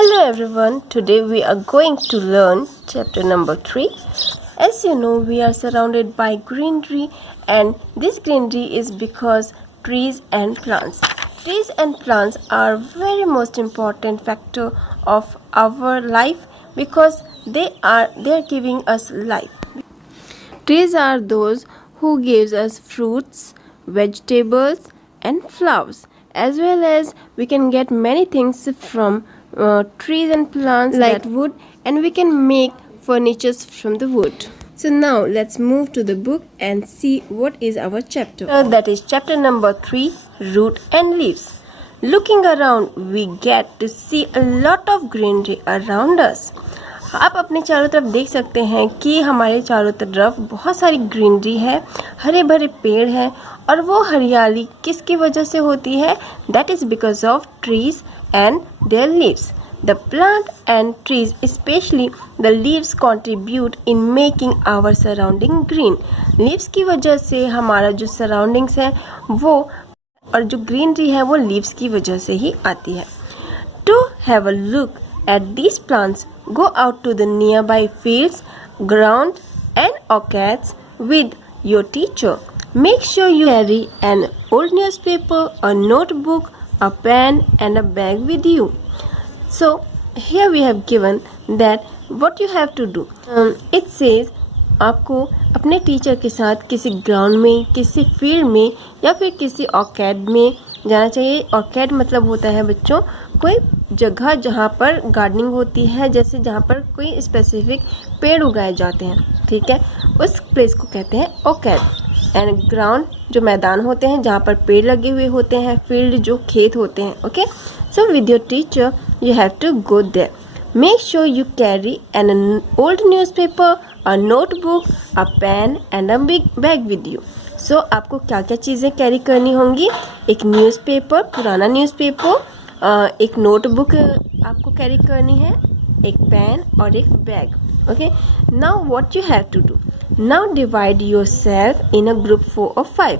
Hello everyone, today we are going to learn chapter number 3. As you know, we are surrounded by greenery, and this greenery is because trees and plants. Trees and plants are very most important factor of our life because they are giving us life. Trees are those who gives us fruits, vegetables and flowers, as well as we can get many things from trees and plants like wood, and we can make furnitures from the wood. So now let's move to the book and see what is our chapter. That is chapter number 3, root and leaves. Looking around, we get to see a lot of greenery around us. आप अपने चारों तरफ देख सकते हैं कि हमारे चारों तरफ बहुत सारी ग्रीनरी है, हरे भरे पेड़ हैं, और वो हरियाली किसकी वजह से होती है? That is because of trees and their leaves. The plant and trees specially the leaves contribute in making our surrounding green. Leaves की वजह से हमारा जो सराउंडिंग्स है वो, और जो ग्रीनरी है वो लीव्स की वजह से ही आती है. To have a look at these plants, go out to the nearby fields, ground and orchards with your teacher. Make sure you carry an old newspaper, a notebook, a pen and a bag with you. So here we have given that what you have to do. It says आपको अपने teacher के साथ किसी ground में, किसी field में या फिर किसी ऑर्किड में जाना चाहिए. ऑर्किड मतलब होता है बच्चों कोई जगह जहाँ पर गार्डनिंग होती है, जैसे जहाँ पर कोई स्पेसिफिक पेड़ उगाए जाते हैं, ठीक है, उस प्लेस को कहते हैं ऑर्किड. एंड ग्राउंड जो मैदान होते हैं जहाँ पर पेड़ लगे हुए होते हैं, फील्ड जो खेत होते हैं. Okay, so with your teacher you have to go there. Make sure you carry an old newspaper, a notebook, a pen and a big bag with you. So आपको क्या क्या चीज़ें कैरी करनी होंगी? एक न्यूज़पेपर, पुराना न्यूज़पेपर, एक notebook आपको कैरी करनी है, एक पेन और एक bag. Okay, now what you have to do? Now divide yourself in a group 4 or 5.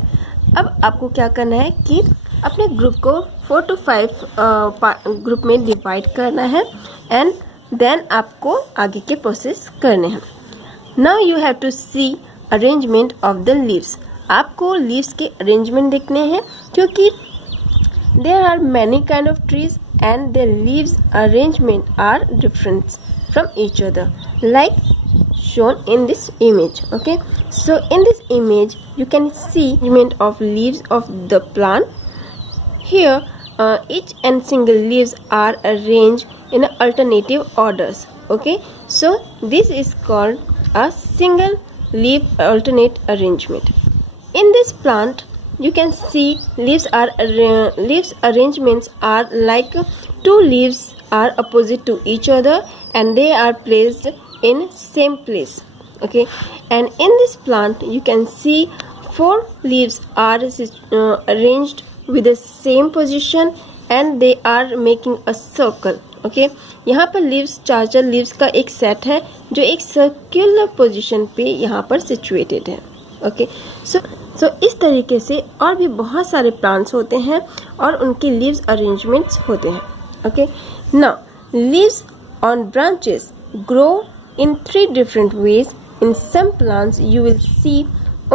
अब आपको क्या करना है कि अपने ग्रुप को 4 to 5 ग्रुप में डिवाइड करना है, एंड देन आपको आगे के प्रोसेस करने हैं. Now you have to see arrangement of the leaves. आपको लीव्स के अरेंजमेंट देखने हैं क्योंकि there are many kind of trees and their leaves arrangement are different from each other, like shown in this image. Okay, so in this image you can see arrangement of leaves of the plant. Here each and single leaves are arranged in alternative orders. Okay, so this is called a single leaf alternate arrangement. In this plant you can see leaves arrangements are like two leaves are opposite to each other and they are placed in same place. Okay, and in this plant you can see 4 leaves are arranged with the same position and they are making a circle. Okay, यहाँ पर leaves 4 leaves का एक set है जो एक circular position पे यहाँ पर सिचुएटेड है. ओके, सो इस तरीके से और भी बहुत सारे प्लांट्स होते हैं और उनके लीव्स अरेंजमेंट्स होते हैं. Okay, now leaves on branches grow in 3 different ways. In some plants you will see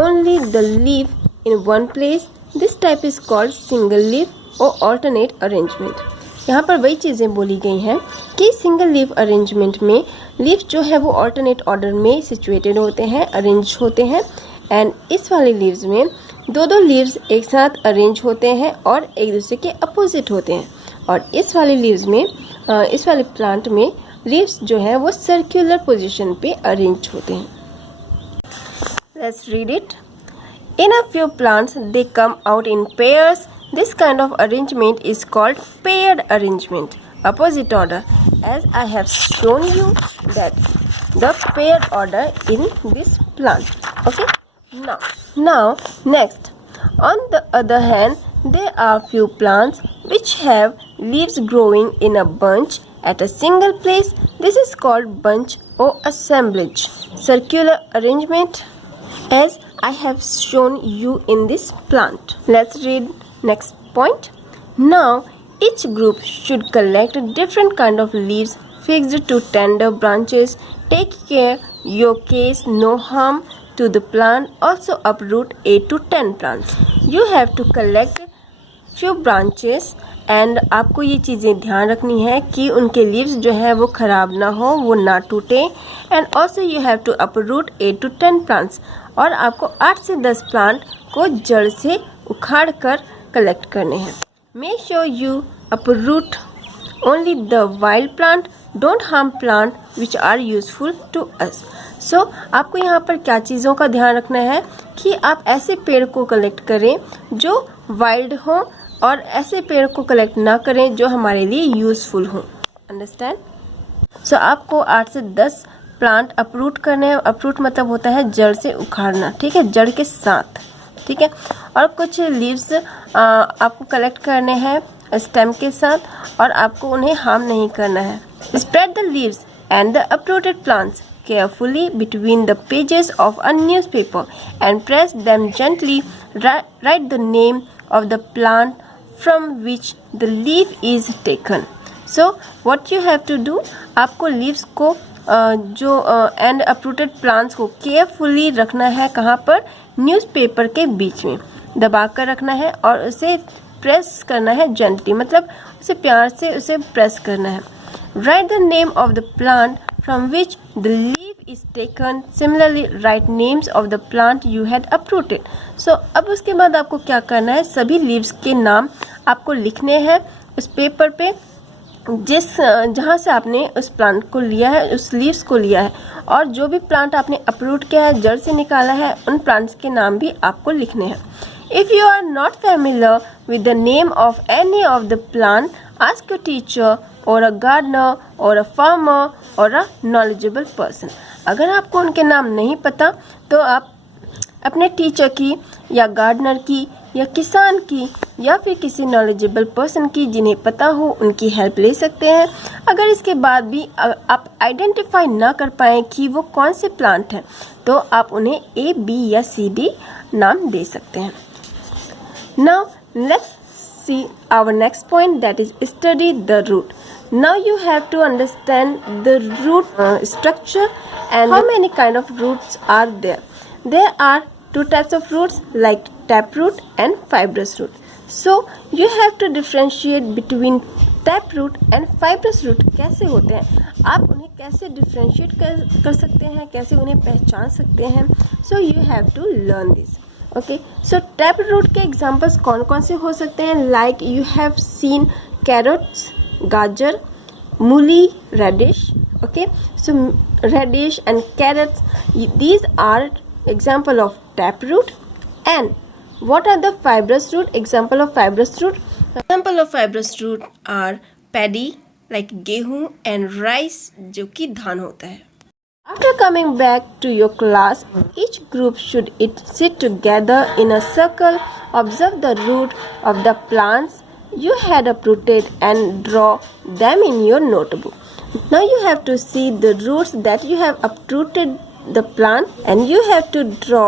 only the leaf in one place. This type is called single leaf or alternate arrangement. यहाँ पर वही चीज़ें बोली गई हैं कि सिंगल लीफ अरेंजमेंट में leaf जो है वो ऑल्टरनेट ऑर्डर में सिचुएटेड होते हैं, अरेंज होते हैं, एंड इस वाले लीव्स में 2 लीव्स एक साथ अरेंज होते हैं और एक दूसरे के अपोजिट होते हैं. और इस वाले लीव्स में, इस वाले प्लांट में लीव्स जो है वो सर्कुलर पोजीशन पे अरेंज होते हैं. Let's read it. In a few plants they come out in pairs. This kind of arrangement is called paired arrangement, opposite order, as I have shown you that the paired order in this plant. Okay, now next, on the other hand, there are few plants which have leaves growing in a bunch at a single place. This is called bunch or assemblage, circular arrangement, as I have shown you in this plant. Let's read next point. Now Each group should collect different kind of leaves fixed to tender branches. Take care your case no harm to the plant. Also uproot 8 to 10 plants. You have to collect few branches and आपको ये चीज़ें ध्यान रखनी है कि उनके leaves जो है वो ख़राब ना हो, वो ना टूटे. And also you have to uproot 8 to 10 plants. और आपको 8 से 10 प्लांट को जड़ से उखाड़ कर कलेक्ट करने हैं. Make sure you uproot only the wild plant. Don't harm plant which are useful to us. So आपको यहाँ पर क्या चीज़ों का ध्यान रखना है कि आप ऐसे पेड़ को कलेक्ट करें जो वाइल्ड हों और ऐसे पेड़ को कलेक्ट ना करें जो हमारे लिए यूज़फुल हों. अंडरस्टैंड. सो आपको 8 से 10 प्लांट अपरूट करने हैं. अपरूट मतलब होता है जड़ से उखाड़ना. ठीक है, जड़ के साथ. ठीक है. और कुछ लीव्स आपको कलेक्ट करने हैं स्टेम के साथ और आपको उन्हें हार्म नहीं करना है. Spread the leaves and the uprooted plants carefully between the pages of a newspaper and press them gently. Write the name of the plant from which the leaf is taken. So what you have to do, आपको leaves को जो and uprooted plants को carefully रखना है. कहाँ पर? Newspaper के बीच में दबा कर रखना है और उसे प्रेस करना है. जेंटली मतलब उसे प्यार से उसे प्रेस करना है. Write the name of the plant from which the leaf is taken. Similarly, write names of the plant you had uprooted. So अब उसके बाद आपको क्या करना है, सभी leaves के नाम आपको लिखने हैं उस पेपर पे जहाँ से आपने उस प्लांट को लिया है, उस लीव्स को लिया है. और जो भी प्लांट आपने अपरूट किया है, जड़ से निकाला है, उन प्लांट्स के नाम भी आपको लिखने हैं. If you are not familiar with the name of any of the plant, ask your teacher or a gardener or a farmer or a knowledgeable person. अगर आपको उनके नाम नहीं पता तो आप अपने टीचर की या गार्डनर की या किसान की या फिर किसी नॉलेजेबल पर्सन की जिन्हें पता हो उनकी हेल्प ले सकते हैं. अगर इसके बाद भी आप आइडेंटिफाई ना कर पाएँ कि वो कौन से प्लांट हैं तो आप उन्हें A, B या C, D नाम दे सकते हैं. Now let's see our next point, that is study the root. Now you have to understand the root structure and how many kind of roots are there. There are two types of roots like taproot and fibrous root. So you have to differentiate between taproot and fibrous root. कैसे होते हैं, आप उन्हें कैसे differentiate कर सकते हैं, कैसे उन्हें पहचान सकते हैं. So you have to learn this. Okay. So tap root के एग्जाम्पल्स कौन कौन से हो सकते हैं? Like you have seen carrots, गाजर, मूली, radish. Okay. So radish and carrots, these are example of tap root. And what are the fibrous root? Example of fibrous root. Example of fibrous root are paddy like गेहूं and rice जो कि धान होता है. After coming back to your class, each group should sit together in a circle, observe the root of the plants you had uprooted and draw them in your notebook. Now you have to see the roots that you have uprooted the plant and you have to draw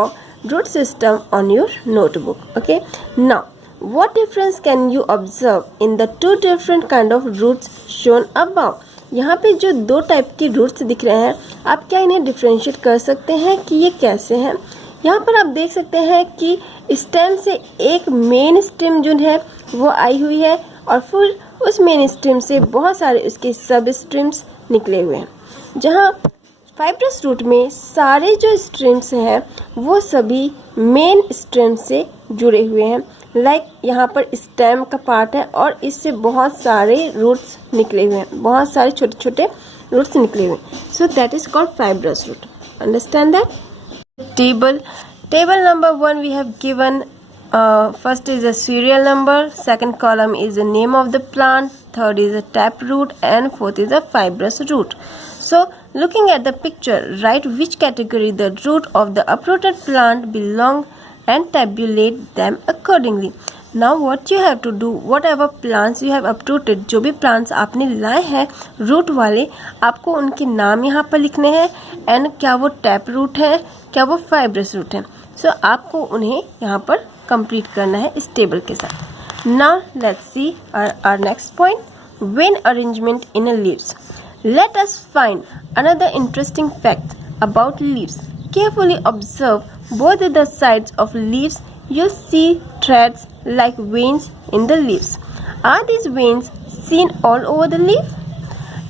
root system on your notebook. Okay. Now, what difference can you observe in the two different kind of roots shown above? यहाँ पे जो दो type के roots दिख रहे हैं, आप क्या इन्हें डिफ्रेंशिएट कर सकते हैं कि ये कैसे हैं? यहाँ पर आप देख सकते हैं कि स्टेम से एक मेन स्टेम जो है वो आई हुई है और फिर उस मेन स्टेम से बहुत सारे उसके सब स्ट्रीम्स निकले हुए हैं. जहाँ फाइब्रस रूट में सारे जो स्ट्रीम्स हैं वो सभी मेन स्टेम से जुड़े हुए हैं. लाइक यहाँ पर स्टेम का पार्ट है और इससे बहुत सारे रूट्स निकले हुए हैं, बहुत सारे छोटे छोटे रूट्स निकले हुए हैं. So that is called fibrous root. Understand that. Table number 1 we have given first is a serial number, second column is the name of the plant, third is a tap root and fourth is a fibrous root. So looking at the picture, write which category the root of the uprooted plant belong and tabulate them accordingly. Now what you have to do, whatever plants you have uprooted, जो भी plants आपने लाए हैं root वाले, आपको उनके नाम यहाँ पर लिखने हैं and क्या वो tap root है, क्या वो fibrous root है. So आपको उन्हें यहाँ पर complete करना है इस table के साथ. Now let's see our next point, vein arrangement in leaves. Let us find another interesting fact about leaves. Carefully observe both the sides of leaves. You'll see threads like veins in the leaves. Are these veins seen all over the leaf?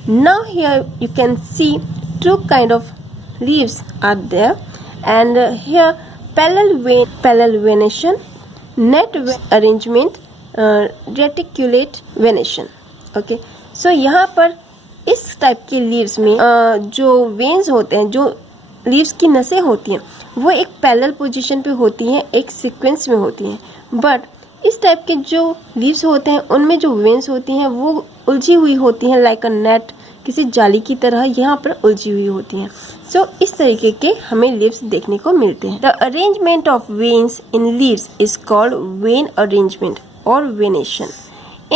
Now here you can see two kind of leaves are there, and here parallel venation, net vein arrangement, reticulate venation. Okay, so यहाँ पर इस type के leaves में जो veins होते हैं, जो leaves की नसें होती हैं, वो एक पैरेलल पोजीशन पे होती हैं, एक सीक्वेंस में होती हैं. बट इस टाइप के जो लीव्स होते हैं उनमें जो वेन्स होती हैं वो उलझी हुई होती हैं, लाइक अ नेट, किसी जाली की तरह यहाँ पर उलझी हुई होती हैं. सो इस तरीके के हमें लीव्स देखने को मिलते हैं. The arrangement of veins in leaves is called when arrangement और venation.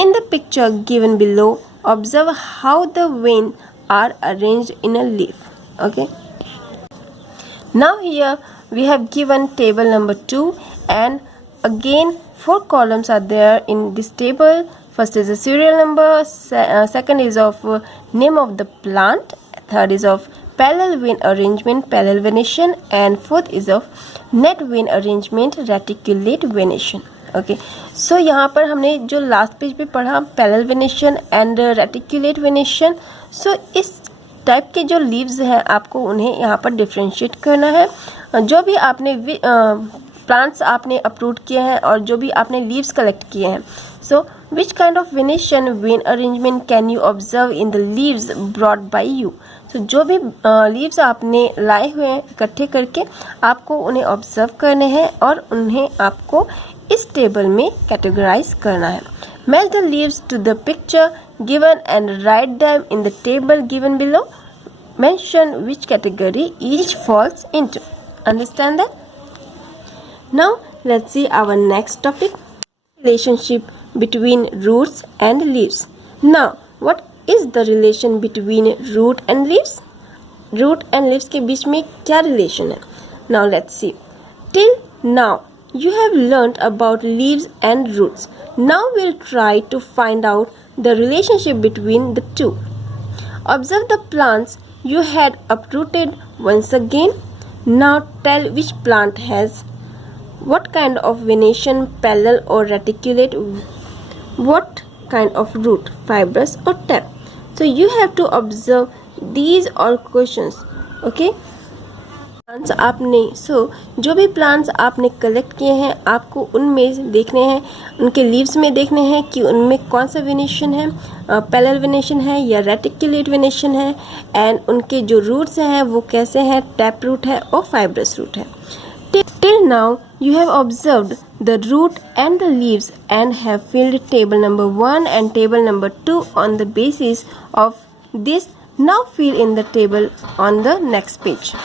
In the picture given below, observe how the veins are arranged in a leaf. Okay. Now here we have given table number 2, and again 4 columns are there in this table. First is the serial number, second is of name of the plant, third is of parallel vein arrangement, parallel venation, and fourth is of net vein arrangement, reticulate venation. Okay, so यहाँ पर हमने जो last page पे पढ़ा parallel venation and reticulate venation. So इस type के जो leaves हैं आपको उन्हें यहाँ पर डिफ्रेंशिएट करना है. जो भी आपने प्लांट्स आपने अपरूट किए हैं और जो भी आपने लीव्स कलेक्ट किए हैं, so which kind of venation vein arrangement can you observe in the leaves brought by you. So जो भी लीव्स आपने लाए हुए हैं इकट्ठे करके आपको उन्हें ऑब्जर्व करने हैं और उन्हें आपको इस टेबल में कैटेगराइज करना है. Match the leaves to the picture given and write them in the table given below. Mention which category each falls into. Understand that? Now let's see our next topic, relationship between roots and leaves. Now what is the relation between root and leaves? Root and leaves के बीच में क्या relation है? Now let's see. Till now you have learnt about leaves and roots. Now we'll try to find out the relationship between the two. Observe the plants you had uprooted once again. Now tell which plant has what kind of venation, parallel or reticulate, what kind of root, fibrous or tap. So you have to observe these all questions. Okay. Plants आपने जो भी plants आपने collect किए हैं आपको उनमें देखने हैं, उनके लीव्स में देखने हैं कि उनमें कौन सा वेनेशन है, पैरेलल वेनेशन है या रेटिकुलेट वेनेशन है, एंड उनके जो रूट्स हैं वो कैसे हैं, टैप रूट है और फाइब्रस रूट है. Till now you have observed the root and the leaves and have filled table number 1 and table number 2 on the basis of this. Now fill in the table on the next page.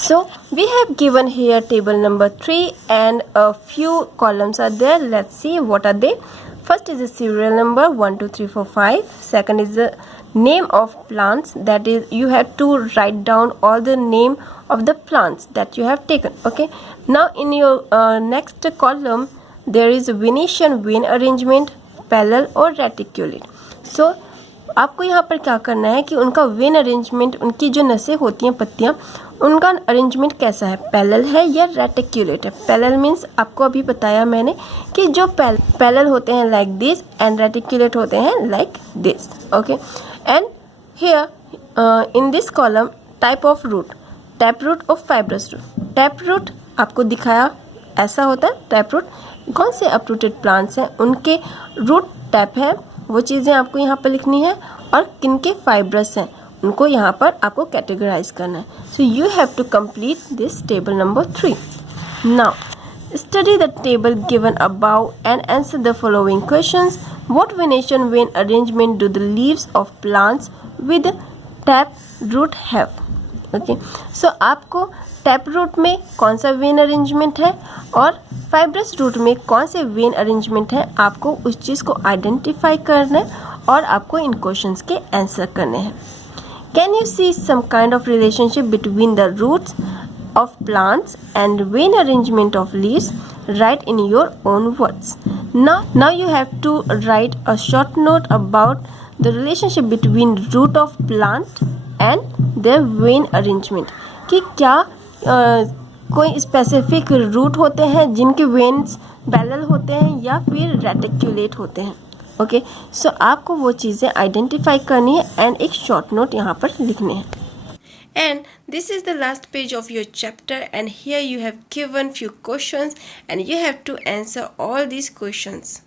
So we have given here table number 3 and a few columns are there. Let's see what are they. First is the serial number 1 2 3 4 5. Second is the name of plants, that is you have to write down all the name of the plants that you have taken. Okay, now in your next column there is venation, vein arrangement, parallel or reticulate. So आपको यहाँ पर क्या करना है कि उनका when arrangement, उनकी जो नसें होती हैं पत्तियाँ, उनका अरेंजमेंट कैसा है, पैरेलल है या रेटिकुलेट है. पैरेलल मीन्स आपको अभी बताया मैंने कि जो पैरेलल होते हैं लाइक दिस एंड रेटिकुलेट होते हैं like this. Okay, and here in this column type of root, tap root और फाइब्रस रूट. टैप रूट आपको दिखाया ऐसा होता है. टैप रूट कौन से अपरूटेड प्लांट्स हैं उनके रूट टैप है, वो चीज़ें आपको यहाँ पर लिखनी है, और किनके फाइब्रस हैं उनको यहाँ पर आपको कैटेगराइज करना है. So you have to complete this table number 3. Now study the table given above and answer the following questions. What venation vein arrangement do the leaves of plants with tap root have. Okay, so आपको tap root में कौन सा when arrangement है और fibrous root में कौन से when arrangement है, आपको उस चीज़ को आइडेंटिफाई करना है और आपको इन क्वेश्चंस के आंसर करने हैं. Can you see some kind of relationship between the roots of plants and vein arrangement of leaves? Write in your own words. Now you have to write a short note about the relationship between root of plant and their vein arrangement. कि क्या कोई specific root होते हैं जिनके veins parallel होते हैं या फिर रेटिकुलेट होते हैं. ओके, सो आपको वो चीज़ें आइडेंटिफाई करनी है एंड एक शॉर्ट नोट यहाँ पर लिखने हैं. And this is the last page of your chapter, and here you have given few questions and you have to answer all these questions.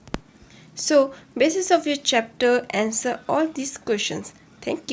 So basis of your chapter, answer all these questions. Thank you.